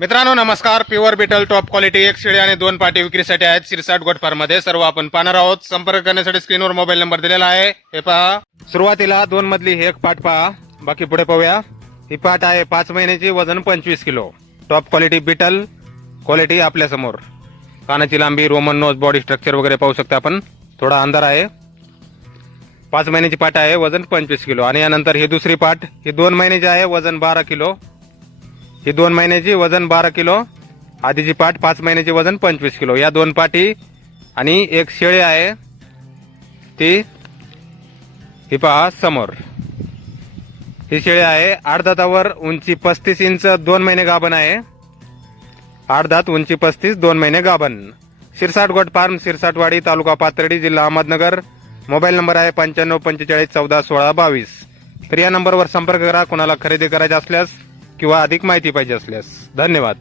मित्रांनो नमस्कार. Pure beetle top quality एक शेळी आणि दोन पाटी विक्रीसाठी आहेत शिरसाट गोट सर्व आपण पाहणार आहोत. संपर्क करण्यासाठी स्क्रीनवर मोबाईल नंबर दिलेला आहे. हे पहा. सुरुवातीला दोन मधली एक पाट पहा. बाकी पुढे पाहूया. ही पाट आहे पाच महिन्याची वजन पंचवीस kilo. Top quality Beetal quality आपल्यासमोर. कानाची लांबी रोमन नोज बॉडी स्ट्रक्चर वगैरे पाहू शकता आपण. थोडा अंधार आहे. पाच महिन्याची पाट आहे वजन पंचवीस किलो. आणि यानंतर ही दुसरी पाट. ही दोन महिन्याची आहे वजन बारा किलो. ही दोन महिन्याची वजन बारा किलो आधीची पाट पाच महिन्याची वजन पंचवीस किलो. या दोन पाठी आणि एक शेळी आहे ती ही पहा समोर. ही शेळी आहे आडदातावर उंची पस्तीस इंच दोन महिने गाभण आहे. आडदात उंची पस्तीस दोन महिने गाभण. शिरसाट गोट फार्म शिरसाटवाडी तालुका पाथर्डी जिल्हा अहमदनगर. मोबाईल नंबर आहे पंच्याण्णव पंचेचाळीस चौदा सोळा बावीस. तर या नंबरवर संपर्क करा कोणाला खरेदी करायची असल्यास किंवा अधिक माहिती पाहिजे असल्यास धन्यवाद.